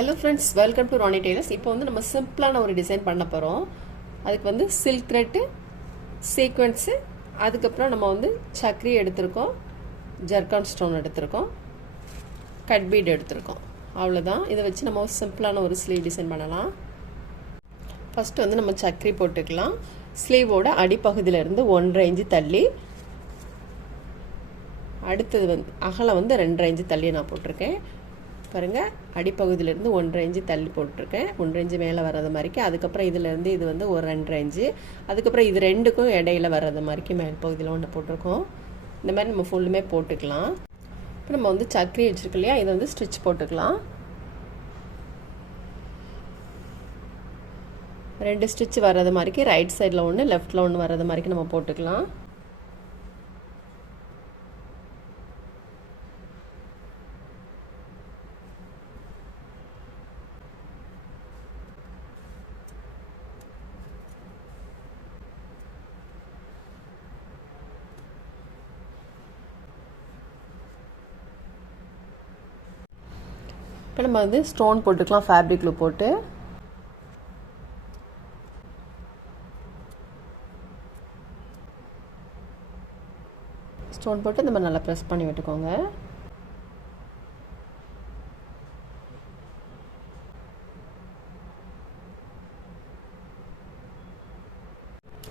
Hello friends, welcome to Ronnie Tailors. இப்போ வந்து நம்ம சிம்பிளான ஒரு டிசைன் பண்ண போறோம். அதுக்கு வந்து silk thread, sequence, அதுக்கு அப்புறம் நம்ம வந்து சக்கரி எடுத்துறோம், ஜர்கான் ஸ்டோன் எடுத்துறோம், கட் பீட் எடுத்துறோம். அவ்வளவுதான். இத வச்சு நம்ம சிம்பிளான ஒரு ஸ்லீவ் டிசைன் பண்ணலாம். ஃபர்ஸ்ட் வந்து நம்ம சக்கரி போட்டுக்கலாம். ஸ்லீவோட அடிப்பகுதியில இருந்து 1.5 இன்ச் தள்ளி அடுத்து வந்து அகலம் வந்து 2.5 இன்ச் தள்ளி நான் போட்டுருக்கேன். பாருங்க அடிப்பகுதியில இருந்து 1.5 இன்ச் தள்ளி போட்டுருக்கேன். 1.5 இன்ச் மேலே வர்றது மாதிரி. அதுக்கப்புறம் இதுல இருந்து இது வந்து ஒரு 2.5 இன்ச். அதுக்கப்புறம் இது ரெண்டுக்கும் இடையில வர்றது மாதிரி மேல் பகுதியில் ஒன்று போட்டிருக்கோம். இந்த மாதிரி நம்ம ஃபுல்லுமே போட்டுக்கலாம். இப்போ நம்ம வந்து சக்கரி வச்சிருக்கோம் இல்லையா, இதை வந்து ஸ்டிச் போட்டுக்கலாம். 2 ஸ்டிச் வர்றது மாதிரி ரைட் சைடில் ஒன்று லெஃப்டில் ஒன்று வர்றது மாதிரி நம்ம போட்டுக்கலாம். இப்போ நம்ம வந்து ஸ்டோன் போட்டுக்கலாம். ஃபேப்ரிக் க்ளூ போட்டு ஸ்டோன் போட்டு இந்த மாதிரி நல்லா ப்ரெஸ் பண்ணி விட்டுக்கோங்க.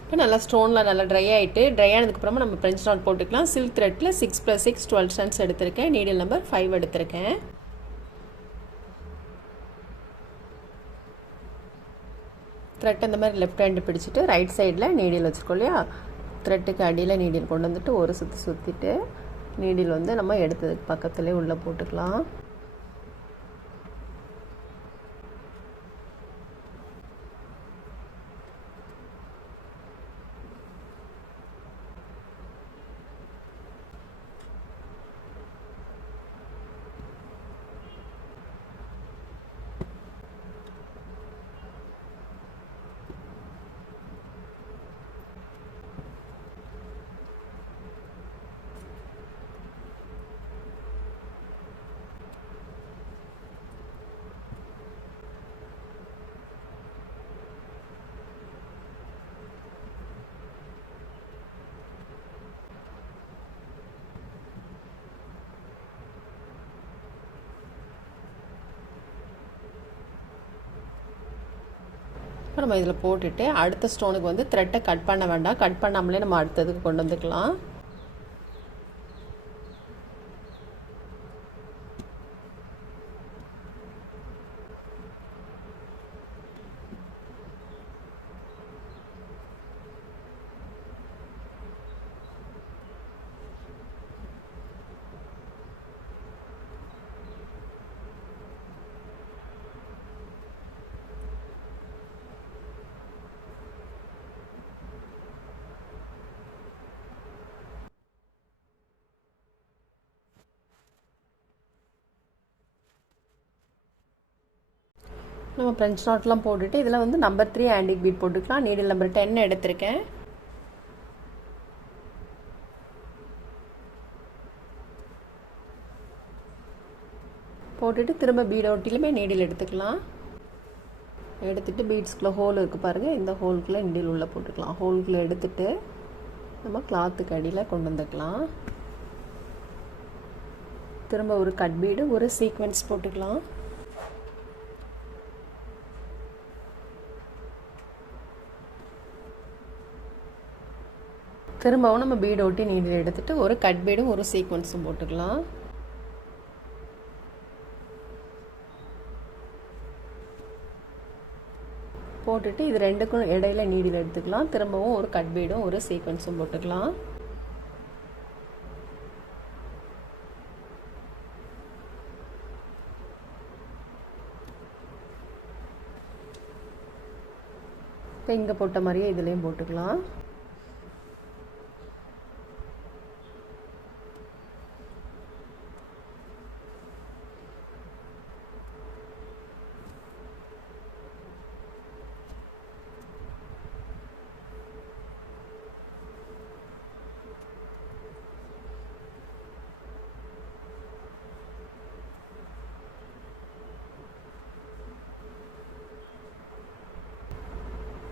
இப்போ நல்லா ஸ்டோனில் நல்லா ட்ரை ஆகிட்டு, ட்ரை ஆனதுக்கப்புறமா நம்ம ஃப்ரெஞ்ச் நாட் போட்டுக்கலாம். சில்க் த்ரெட்டில் 6 + 6 12 ஸ்டன்ஸ் எடுத்திருக்கேன். நீடில் நம்பர் 5 எடுத்திருக்கேன். த்ரெட் இந்த மாதிரி லெஃப்ட் ஹேண்டு பிடிச்சிட்டு ரைட் சைடில் நீடில் வச்சுருக்கோம் இல்லையா, த்ரெட்டுக்கு அடியில் நீடில் கொண்டு வந்துட்டு ஒரு சுற்றிட்டு நீடில் வந்து நம்ம எடுத்ததுக்கு பக்கத்துலேயே உள்ளே போட்டுக்கலாம். இப்போ நம்ம இதில் போட்டுட்டு அடுத்த ஸ்டோனுக்கு வந்து த்ரெட்டை கட் பண்ண வேண்டாம். கட் பண்ணாமலே நம்ம அடுத்ததுக்கு கொண்டு வந்துக்கலாம். நம்ம ஃப்ரெஞ்ச் நாட்லாம் போட்டுட்டு இதில் வந்து நம்பர் 3 ஆன்டிக் பீட் போட்டுக்கலாம். நீடில் நம்பர் 10 எடுத்திருக்கேன். போட்டுட்டு திரும்ப பீட் ஒட்டிலுமே நீடில் எடுத்துக்கலாம். எடுத்துட்டு பீட்ஸ்குள்ளே ஹோல் இருக்குது பாருங்கள், இந்த ஹோல்குள்ளே நீடில் உள்ளே போட்டுக்கலாம். ஹோல்குள்ளே எடுத்துட்டு நம்ம கிளாத்துக்கு அடியில் கொண்டு வந்துக்கலாம். திரும்ப ஒரு கட் பீடு ஒரு சீக்வென்ஸ் போட்டுக்கலாம். திரும்பவும் நம்ம பீடு ஒட்டி நீடில் எடுத்துட்டு ஒரு கட் பீடும் ஒரு சீக்வென்ஸும் போட்டுக்கலாம். போட்டுட்டு இது ரெண்டுக்கும் இடையில நீடில் எடுத்துக்கலாம். திரும்பவும் ஒரு கட் பீடும் ஒரு சீக்வென்ஸும் போட்டுக்கலாம். இப்போ இங்கே போட்ட மாதிரியே இதுலேயும் போட்டுக்கலாம்.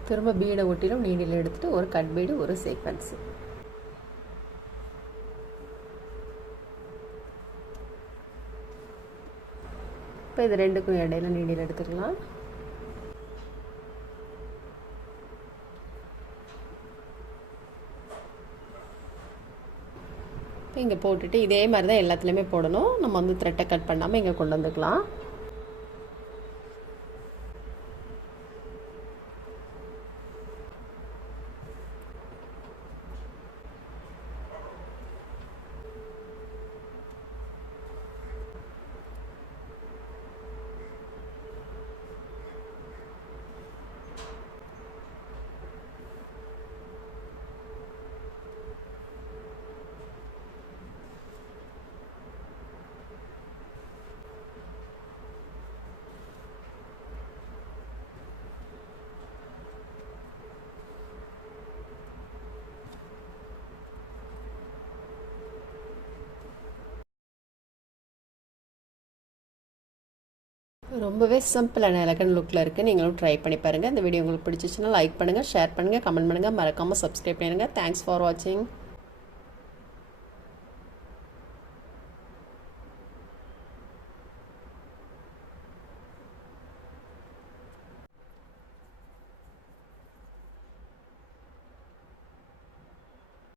திரும்ப பீடை ஒட்டிலும் நீடில் எடுத்துகிட்டு ஒரு கட் பீடு ஒரு சீக்வன்ஸு. இப்போ இது ரெண்டுக்கும் இடையில நீடில் எடுத்துக்கலாம். இப்போ இங்கே போட்டுட்டு இதே மாதிரி தான் எல்லாத்துலேயுமே போடணும். நம்ம வந்து த்ரெட்டை கட் பண்ணாமல் இங்கே கொண்டு வந்துக்கலாம். ரொம்பவே சிம்பிளான எலகன்ட் லுக்கில் இருக்குது. நீங்களும் ட்ரை பண்ணி பாருங்கள். இந்த வீடியோ உங்களுக்கு பிடிச்சிச்சுன்னா லைக் பண்ணுங்கள், ஷேர் பண்ணுங்கள், கமெண்ட் பண்ணுங்கள், மறக்காமல் சப்ஸ்கிரைப் பண்ணுங்கள். தேங்க்ஸ் ஃபார் வாட்சிங்.